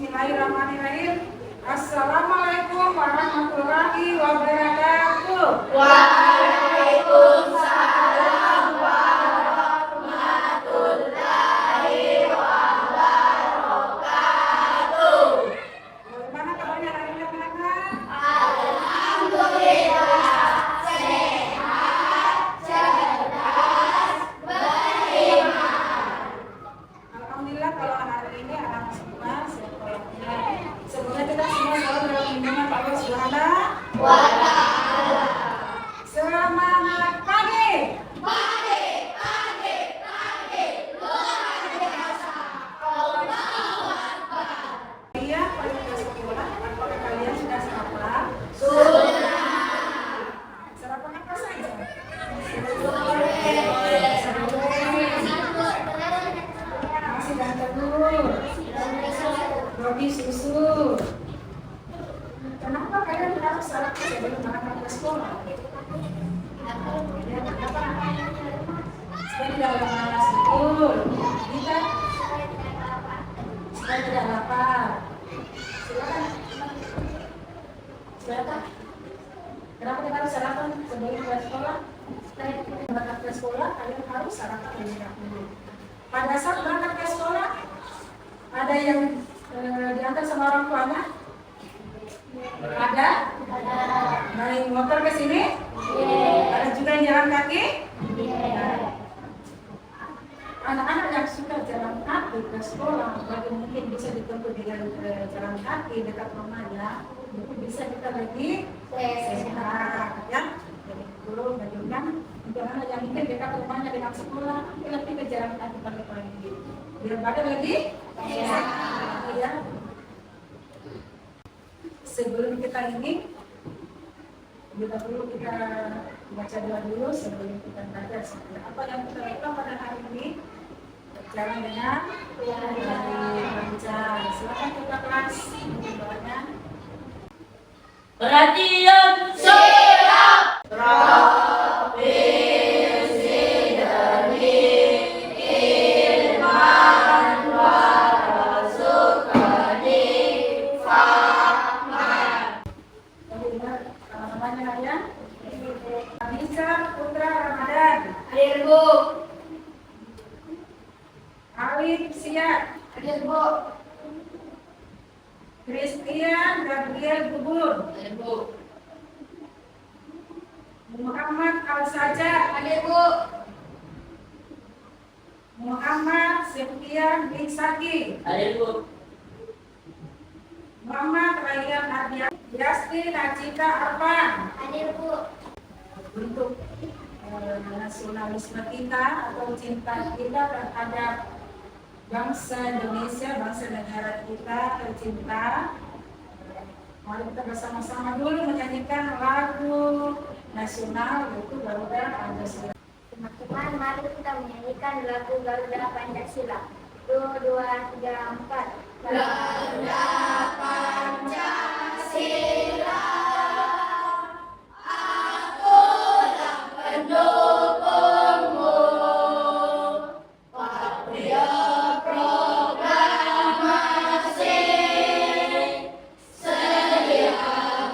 Bismillahirrahmanirrahim. Assalamualaikum warahmatullahi wabarakatuh. Waalaikumsalam warahmatullahi wabarakatuh. Bagaimana kabarnya hari ini anak-anak? Alhamdulillah, sehat, cerdas, beriman. Alhamdulillah kalau hari ini anak semua sekolahnya. Semoga kita semua selalu dalam lindungan Allah Subhanahu wa Ta'ala. Semangat pagi. Pagi, luar biasa. Allahu Akbar. Iya, pada ke sekolah. Apakah kalian sudah sarapan? Sudah. Sarapan apa saja? Nasi dan telur, roti susu. Kenapa kalian harus sarapan sebelum berangkat ke sekolah? Ya, kenapa? Supaya tidak panas betul. Kita supaya tidak lapar. Silakan. Silakan. Kenapa kita harus sarapan sebelum ke sekolah? Supaya berangkat ke sekolah, kalian harus sarapan lebih dahulu. Pada saat berangkat ke sekolah, ada yang diantar sama orang tuanya? Ada? Naik motor ke sini? Ada juga yang jalan kaki? Anak-anak yang suka jalan kaki ke sekolah, bagi mungkin bisa ditempuh dengan jalan kaki dekat rumahnya, itu bisa kita lagi sehat, ya. Jadi itu menunjukkan untuk anak yang mungkin dekat rumahnya dengan sekolah, lebih ke jalan kaki pagi-pagi. Biar pada lagi sehat, ya. Sebelum kita ini, kita perlu kita baca doa dulu sebelum kita belajar. Apa yang kita lakukan pada hari ini? Berjalan dengan dari lancar. Silakan kita kelas doanya. Perhatian, siap. Rabbi zidni ilman warzuqni fahman. Namanya ya? Anissa Putra Ramadan. Hadir, Bu. Alif Siap. Hadir, Bu. Christian Gabriel Gubur. Hadir, Bu. Muhammad Al-Saja. Hadir, Bu. Muhammad Septian bin Saki. Hadir, Bu. Muhammad Rayyan Ardian. Yasti Najita Arfan. Hadir, Bu. Bentuk nasionalisme kita atau cinta kita terhadap bangsa Indonesia, bangsa negara kita tercinta. Mari kita bersama-sama dulu menyanyikan lagu nasional yaitu Garuda Pancasila. Teman-teman, mari kita menyanyikan lagu Garuda Pancasila. 1, 2, 3, 4. Garuda Pancasila, akulah pendukungmu. Patriot proklamasi, sedia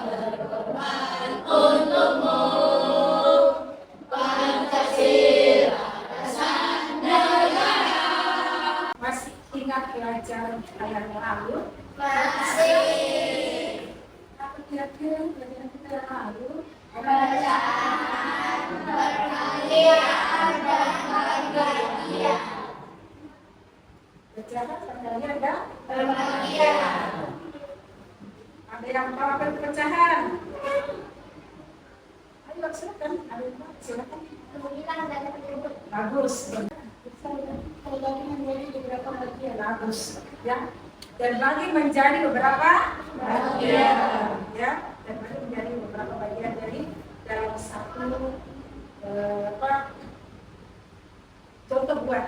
berkorban untukmu. Pancasila dasar negara. Masih ingat pelajaran yang lalu? Masih. Apa kira-kira pelajaran kita yang lalu? Kemerdekaan, peralihan, dan pembagian. Pecahan, peralihan, dan Pembagian. ada yang tahu apa itu pecahan? Ayo silakan, ada yang tahu? Silakan. Pembagian dan penduduk. Bagus. Terbagi menjadi beberapa bagian. Bagus, ya. Dan bagi menjadi beberapa bagian, ya. Dan bagi menjadi beberapa bagian dari dalam satu contoh buat,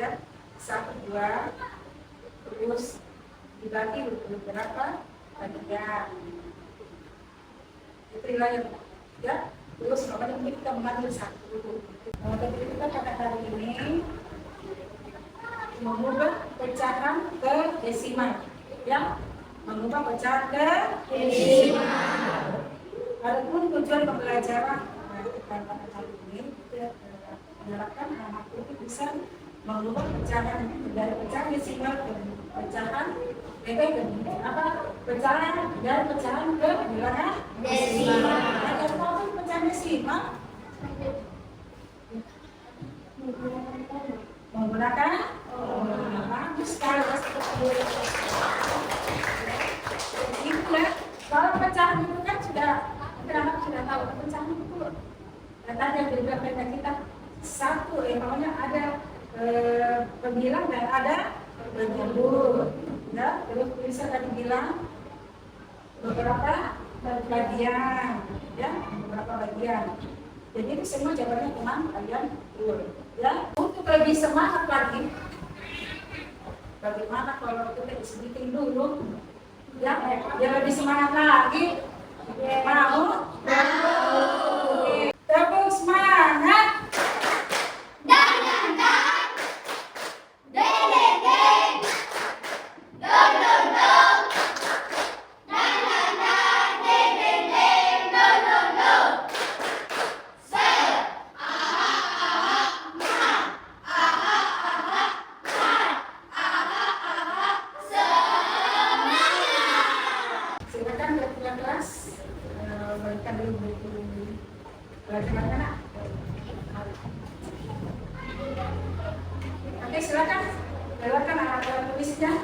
ya. 1, 2, terus dibagi beberapa bagian. Itu yang, ya. Terus makanya mungkin kita mengambil satu. Tapi kita pada hari ini mengubah pecahan ke desimal. yang mengubah pecahan ke desimal. Adapun tujuan pembelajaran pada kali ini diharapkan anak itu bisa mengubah pecahan dari pecahan desimal ke pecahan pecahan dari pecahan ke bilangan desimal. Ada apa pecahan desimal? Menggunakan bagus sekali. Itulah kalau pecahan itu kan sudah tahu pecahan itu data yang berbeda kita satu namanya ada pembilang dan ada penyebut ya, terus bisa tadi bilang beberapa bagian ya, beberapa bagian. Jadi itu semua jawabannya teman kalian ya. Untuk lebih semangat lagi, bagaimana kalau kita sedikit dulu ya, biar lebih semangat lagi. Mau? Tepuk semangat. Silakan ke kelas berikan dulu buku pelajaran anak. Oke, silakan alat tulisnya.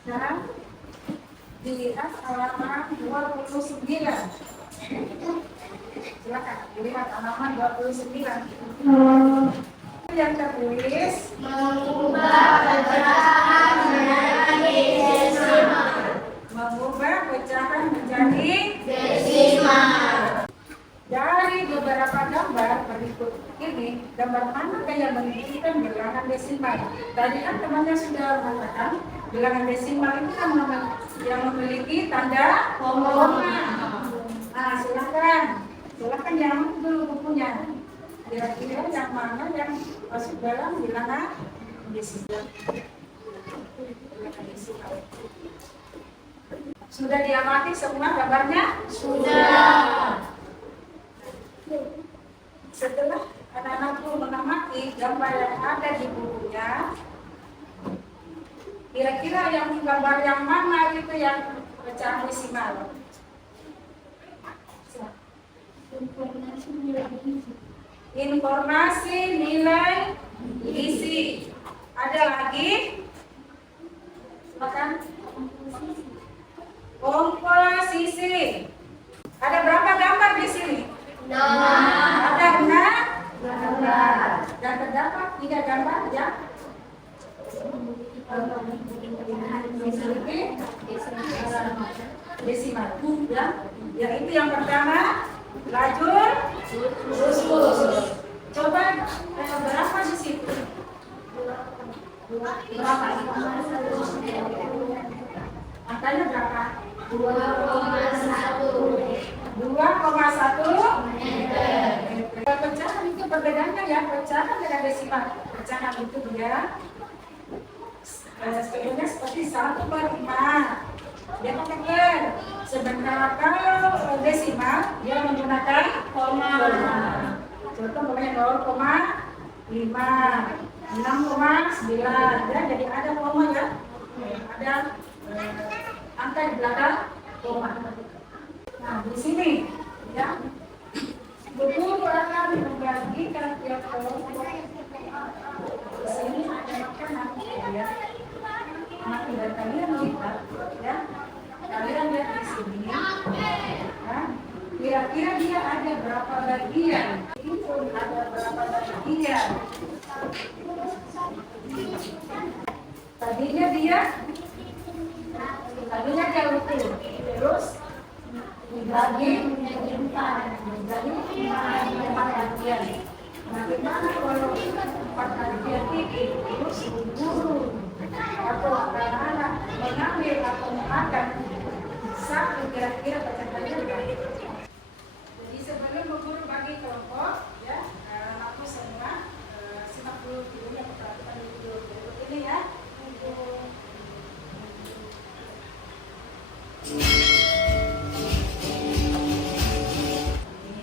Sekarang dilihat halaman 29. Silakan dilihat halaman 29. Yang tertulis mengubah pecahan menjadi desimal. Dari beberapa gambar berikut ini, gambar mana yang menunjukkan bilangan desimal? Tadi kan temannya sudah mengatakan bilangan desimal itu kan yang memiliki tanda koma. Nah, silakan yang dulu bukunya. Kira-kira yang mana yang masuk dalam bilangan desimal? Sudah diamati semua gambarnya? Sudah. Setelah anak-anakku mengamati gambar yang ada di bukunya, kira-kira yang gambar yang mana itu yang pecahan desimal? Informasi nilai isi. Ada lagi? Silakan. Komposisi. Ada berapa gambar di sini? Ada 6 gambar. Dan terdapat 3 gambar ya. Desimal ya. Yaitu yang pertama lajur usus. Coba berapa di situ? Berapa? Angkanya berapa? 2,1 meter. Pecahan itu perbedaannya ya, pecahan dengan desimal. Pecahan itu dia sebenarnya seperti 1/5. Dia pakai per. Sementara kalau desimal dia menggunakan koma. Contoh pokoknya 0,5, 6,9 ya, jadi ada koma ya. Ada angka di belakang koma. Nah, di sini ya. Buku akan membagikan tiap kelompok. Di sini ada makanan ya. Maka dari kalian lihat ya. Kalian lihat di sini. Ya. Kira-kira dia ada berapa bagian? Itu ada berapa bagian? Tadinya dia utuh, terus dibagi menjadi 4, menjadi 4 bagian. Bagaimana kalau 4 bagian ini terus guru atau anak-anak mengambil atau memakan satu kira-kira pecahannya? Jadi sebelum ini ya.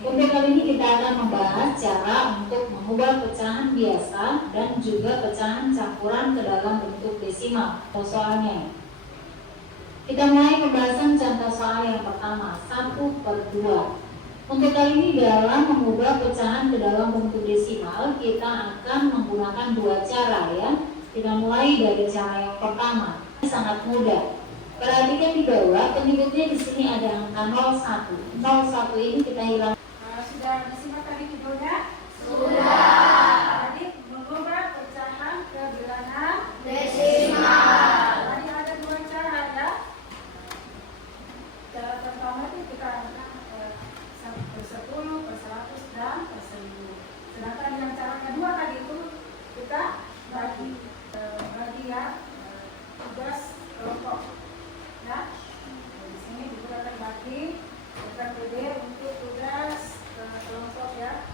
Untuk kali ini kita akan membahas cara untuk mengubah pecahan biasa dan juga pecahan campuran ke dalam bentuk desimal. Soalnya, kita mulai pembahasan contoh soal yang pertama, 1/2. Untuk kali ini dalam mengubah pecahan ke dalam bentuk desimal, kita akan menggunakan dua cara ya. Kita mulai dari cara yang pertama, sangat mudah. Perhatikan di bawah, penyebutnya di sini ada angka 01. 01 ini kita hilang. Sudah disimak tadi videonya? Sudah. Jadi mengubah pecahan ke bilangan desimal. Tadi ada dua cara ya. Cara pertama itu kita per 10, per 100 dan per 1000. Sedangkan yang cara kedua tadi itu kita bagi ya tugas kelompok. Ya. Di sini juga akan bagi bukan PD untuk tugas kelompok ya.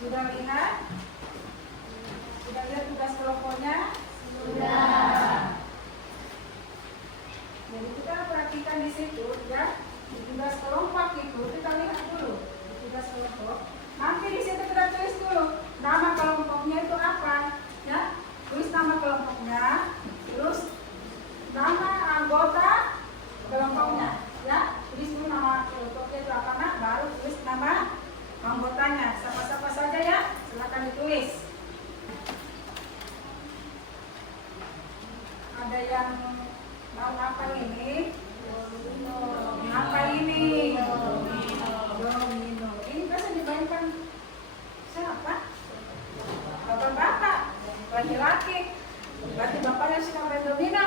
Sudah lihat? Sudah lihat tugas kelompoknya? Sudah. Jadi kita perhatikan di situ ya. Di tugas kelompok itu kita lihat dulu. Di tugas kelompok. Nanti di situ kita tulis dulu nama kelompoknya itu apa, ya? Tulis nama kelompoknya, terus nama anggota kelompoknya, ya? Tulis dulu nama kelompoknya itu apa, nah? Baru tulis nama anggotanya. Siapa-siapa saja ya, silakan ditulis. Ada yang mau apa ini? Apa ini? Domino. Ini bisa dimainkan siapa? Bapak-bapak, laki-laki. Berarti bapaknya suka main domino.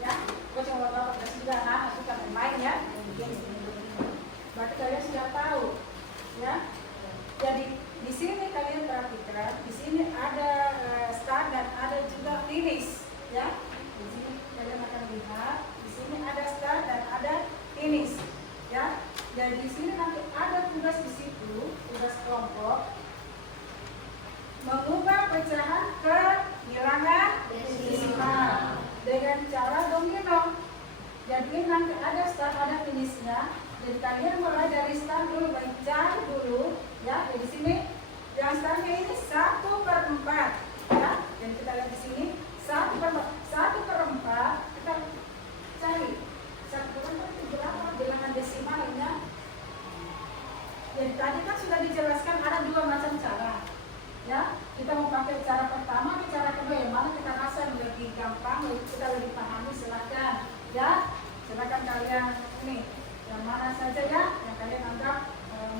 Ya, kok cuma bapak dan juga anak suka main ya. Berarti kalian sudah tahu, ya. Jadi di sini kalian perhatikan, di sini ada start dan ada juga finish, ya. Di sini kalian akan lihat, di sini ada start dan ada finish, ya. Jadi di sini nanti ada tugas di situ, tugas kelompok, mengubah pecahan ke bilangan desimal dengan cara domino. Jadi nanti ada start, ada finishnya. Jadi kalian mulai dari start dulu, cari dulu, ya. Di sini yang startnya ini 1/4, ya. Jadi kita lihat di sini 1/4 kita cari 1/4 itu berapa bilangan desimalnya. Jadi tadi kan sudah dijelaskan ada dua macam cara, ya. Kita mau pakai cara pertama atau cara kedua, yang mana kita rasa lebih gampang, kita lebih pahami, silakan, ya. Silakan kalian ini yang mana saja ya yang kalian anggap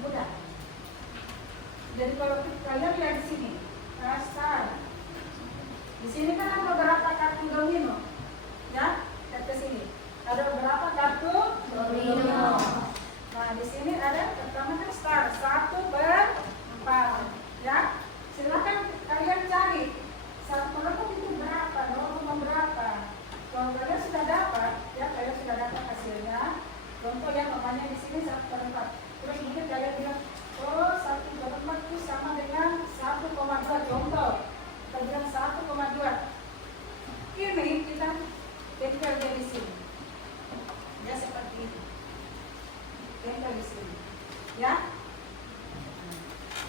mudah. Jadi kalau kalian lihat di sini, start. Di sini kan ada beberapa kartu domino, ya. Lihat ke sini, ada beberapa kartu domino. Nah di sini ada pertama kan start 1/4, ya. Silakan kalian cari 1/4 itu berapa, 0, berapa. Kalau kalian sudah dapat, ya kalian sudah dapat hasilnya. Contoh ya, namanya di sini 1/4. Terus mungkin kalian bilang, oh 1/4 itu sama dengan 1,2. Contoh, kita bilang 1,2. Ini kita tempel di sini. Ya seperti ini. Tempel di sini. Ya.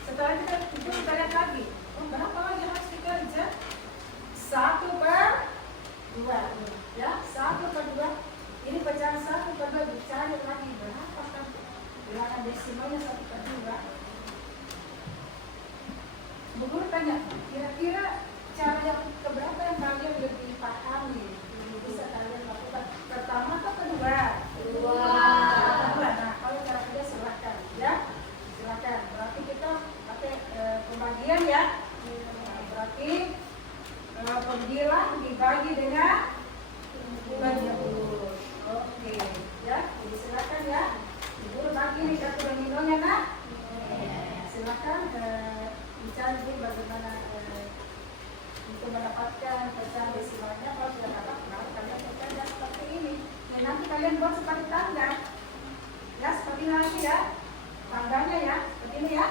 Setelah itu kita lihat lagi. Oh, berapa lagi harus dikerja? 1/2. Ya, 1/2. Ini pecahan 1/2 dicari lagi berapa kan bilangan desimalnya 1/2. Bu Guru tanya, kira-kira cara yang keberapa yang kalian lebih pahami, bisa kalian lakukan? Pertama atau kedua? Kedua. Nah, kalau cara kedua silakan, ya, silakan. Berarti kita pakai pembagian ya. Berarti pembilang dibagi dengan 20. Oke, ya. Jadi silakan ya. Ibu bagi nih kartu dominonya, nak. Silakan dicari bagaimana untuk mendapatkan pecahan desimal. Oke, nanti kalian buat seperti tangga. Ya, seperti lagi ya. Tangganya ya, seperti ini ya.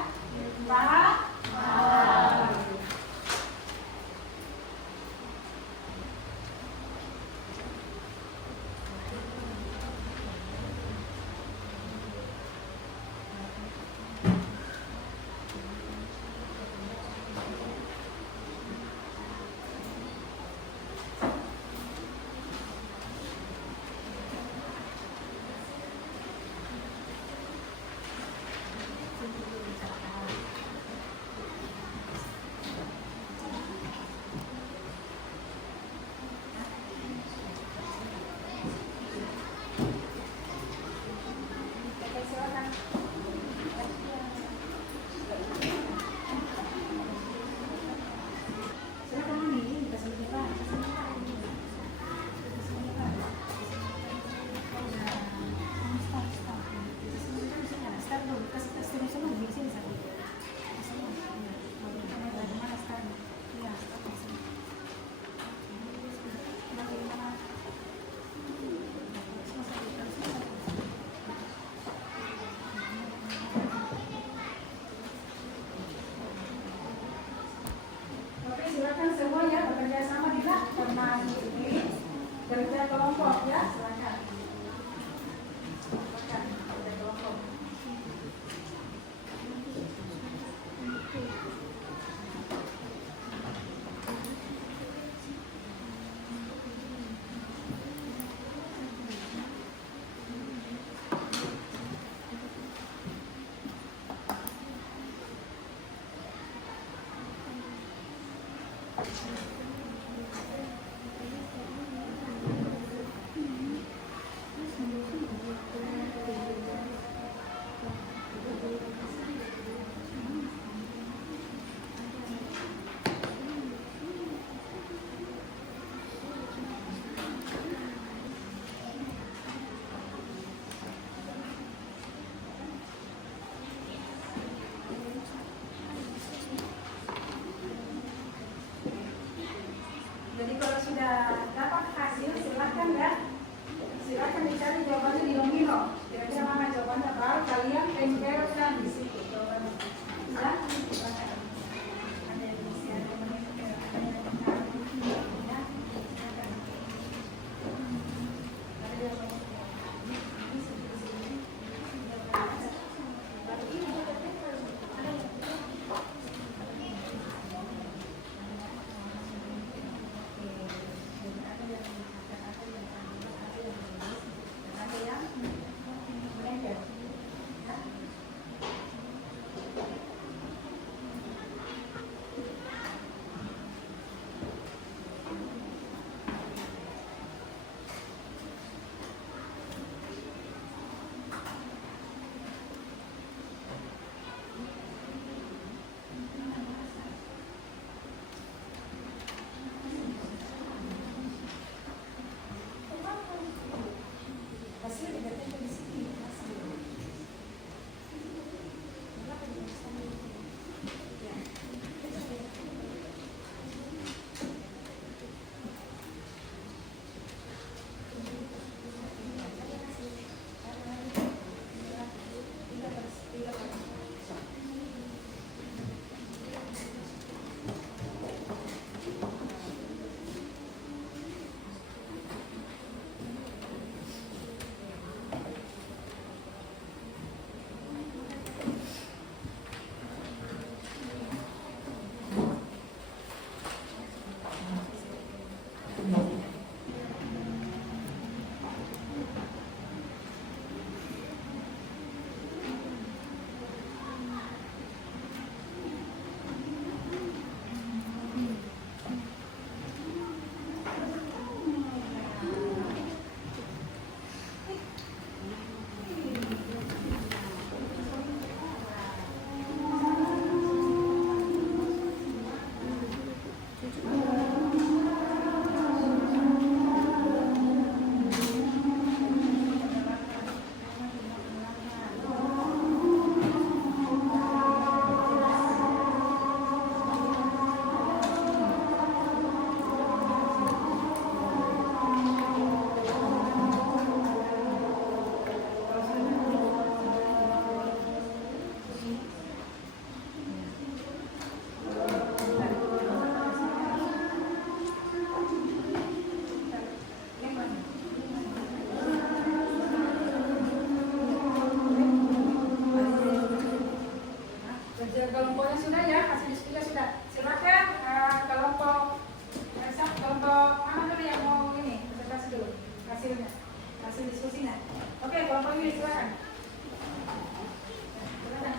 Hasil diskusinya. Oke, kelompok ini silakan. Silakan.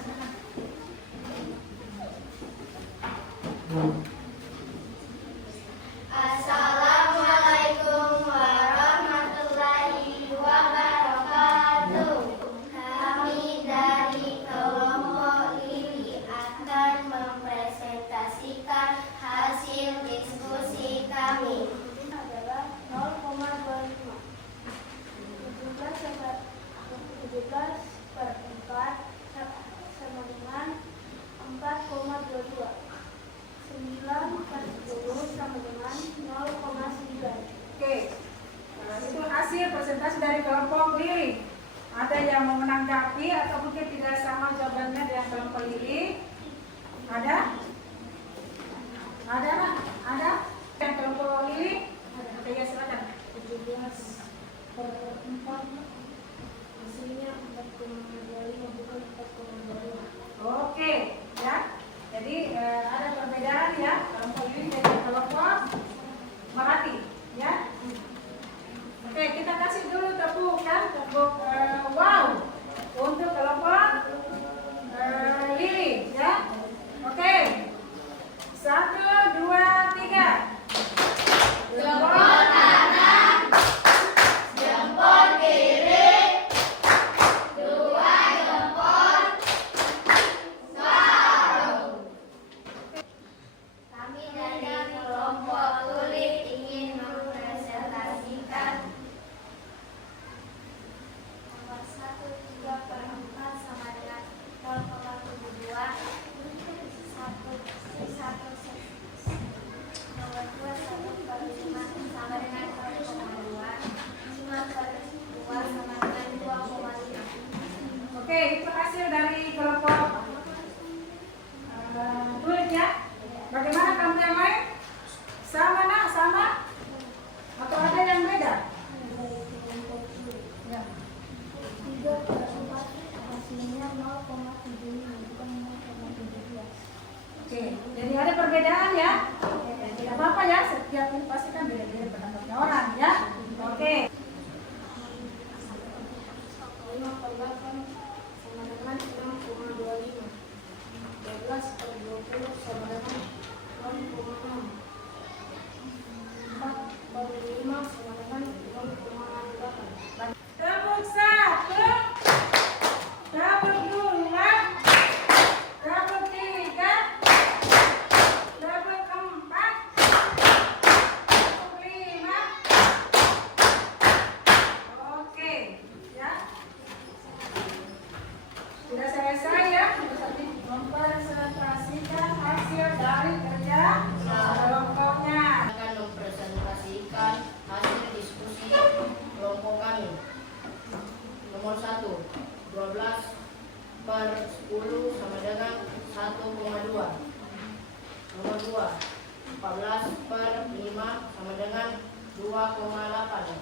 Assalamualaikum warahmatullahi wabarakatuh. Kami dari kelompok Lili akan mempresentasikan hasil diskusi kami. Adalah 0,25. 17 per 4 sama dengan 4,22. 9 per 10 sama dengan 0,9. Oke. Nah, itu hasil presentasi dari kelompok Lili. Ada yang mau menanggapi atau mungkin tidak sama jawabannya dengan kelompok Lili? Ada? Ada, Nak? Ada? Yang kelompok Lili? Oke, ya silakan. 17 per 4 hasilnya 4,25 bukan 4,22. Oke, ya. Jadi ada perbedaan ya kelompok Lili dan kelompok Melati, ya. Oke, kita kasih dulu tepuk wow untuk kelompok Lili, ya. Oke, 1, 2, 3. Jempol kanan, jempol kiri, 2 jempol, wow. Kami dari kelompok kulit ingin mempresentasikan nomor 1 3 per 4 sama dengan 0,72. 1 nomor 2 1 per 5 sama dengan 0,2. 5 per 2 sama dengan 2,5. Oke, itu hasil dari kelompok kulit ya. Bagaimana kamu yang lain? Sama, Nak? Sama? Atau ada yang beda? Ya. 3 per 4 hasilnya 0,75 bukan 0,17. Oke, jadi ada perbedaan ya. Tidak apa-apa ya, setiap ini pasti kan beda-beda pendapatnya orang ya. Oke. 5 per 8 sama dengan 6,25. 12 per 20 sama dengan 0,6. 4 per 5 sama dengan 0,68. Tepuk 1, tepuk 2, tepuk 3, tepuk 4, tepuk 5. Oke, ya. Sudah selesai ya. Mempresentasikan hasil dari kerja kelompoknya. Akan mempresentasikan hasil diskusi kelompok kami. Nomor 1, 12 per 10 sama dengan 1,2. Nomor 2, 14 per 5 sama dengan 2,8.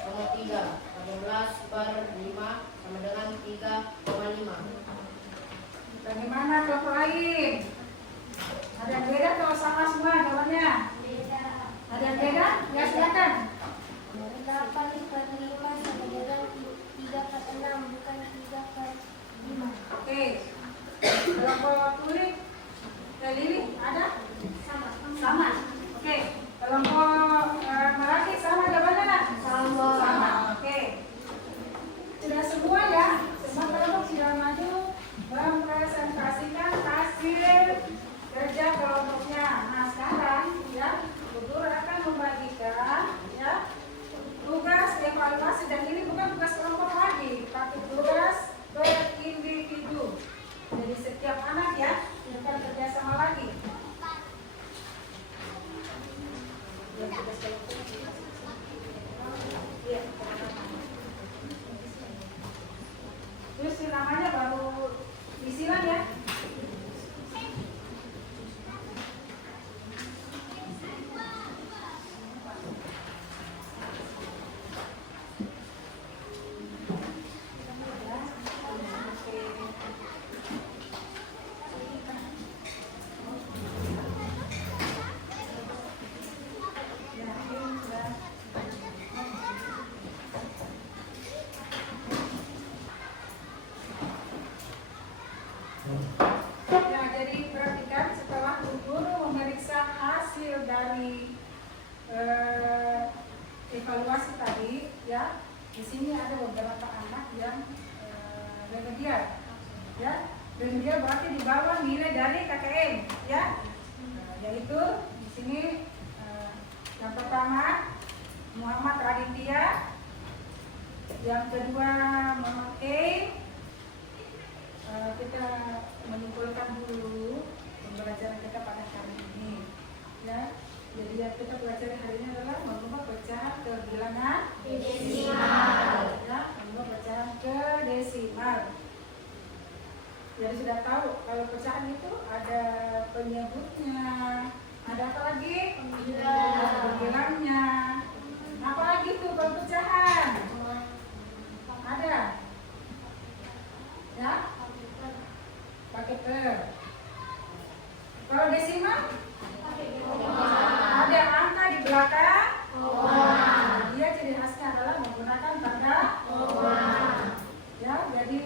Nomor 3, 18 per 5 sama dengan 3,5. Bagaimana kelompok lain? Ada yang beda atau sama semua jawabannya? Beda. Ada yang beda? Ya silakan. 8 per 5 sama dengan 3 per 6 bukan 3 per 5. Oke. Kelompok kulit Lili ada? Sama. Sama. Oke. Kelompok Melati sama jawabannya, Nak? di sini ada beberapa anak yang remedial, ya. Remedial berarti di bawah nilai dari KKM, ya. Yaitu di sini yang pertama Muhammad Raditya, yang kedua Muhammad E. Kita menyimpulkan dulu pembelajaran kita pada hari ini, ya. Jadi yang kita pelajari hari ini adalah mengubah pecahan ke bilangan desimal, ya, mengubah pecahan ke desimal. Jadi sudah tahu kalau pecahan itu ada penyebutnya, ada apa lagi? Ada pembilangnya. Apa lagi tuh kalau pecahan? Ada, ya, pakai per. Kalau desimal? Ada angka di belakang. Dia ciri khasnya adalah menggunakan tanda koma. Ya, jadi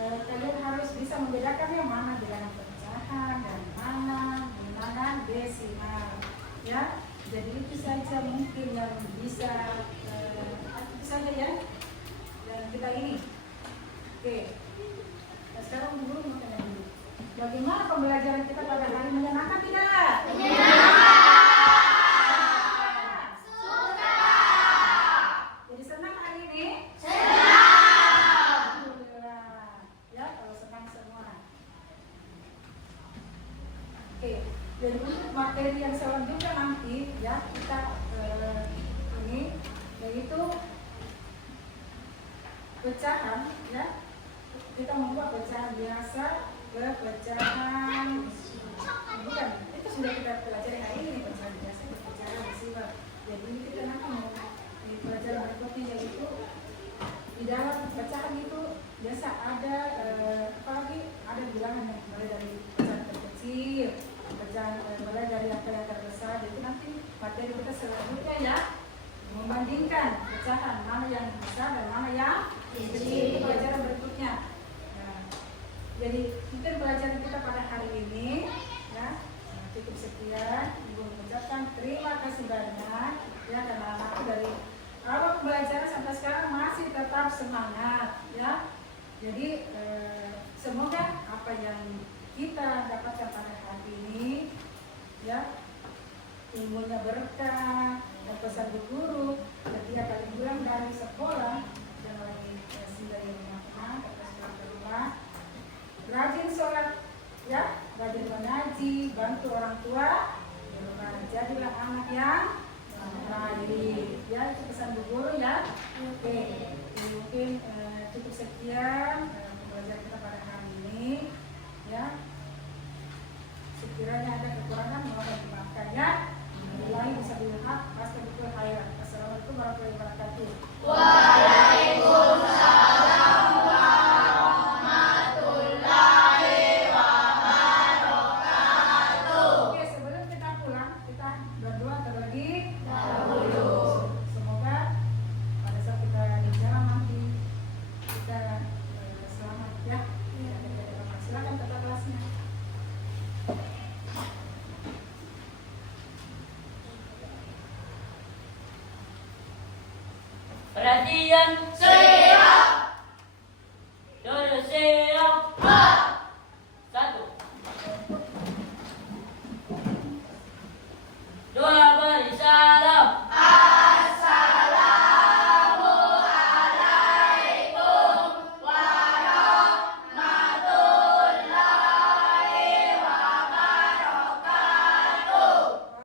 kalian harus bisa membedakan yang mana bilangan pecahan dan mana bilangan desimal. Ya, jadi itu saja mungkin yang bisa itu saja ya. Dan kita ini. Oke. Nah, sekarang guru mau tanya dulu. Bagaimana pembelajaran kita pada hari menyenangkan tidak? Jadi senang hari ini? Senang. Alhamdulillah. Ya, kalau senang semua. Oke, jadi untuk materi yang selanjutnya nanti ya kita ini yaitu pecahan, ya. Kita membuat pecahan biasa ke pecahan bukan, itu sudah kita pelajari hari ini, pecahan biasa ke pecahan desimal. Jadi ini kita nanti mau di pelajaran berikutnya yaitu di dalam pecahan itu biasa ada apalagi ada bilangan yang mulai dari pecahan terkecil, pecahan mulai dari yang terbesar. Jadi nanti materi kita selanjutnya ya membandingkan pecahan mana yang besar dan mana yang kecil. Itu pelajaran berikutnya. Jadi mungkin pelajaran kita pada hari ini ya cukup sekian. Ibu mengucapkan terima kasih banyak ya karena anakku dari awal pembelajaran sampai sekarang masih tetap semangat ya. Jadi semoga apa yang kita dapatkan pada hari ini ya ilmunya berkah dan pesan guru ketika kalian pulang dari sekolah jangan lagi singgah di rumah ke rumah. Rajin sholat, ya, rajin mengaji, bantu orang tua, jadilah anak yang baik. Ya, itu pesan Bu Guru ya. Oke, mungkin cukup sekian pembelajaran kita pada hari ini. Ya, sekiranya ada kekurangan mohon dimaafkan ya. Mulai bisa dilihat pasti betul khairan. Assalamualaikum warahmatullahi wabarakatuh. Waalaikumsalam. Perhatian,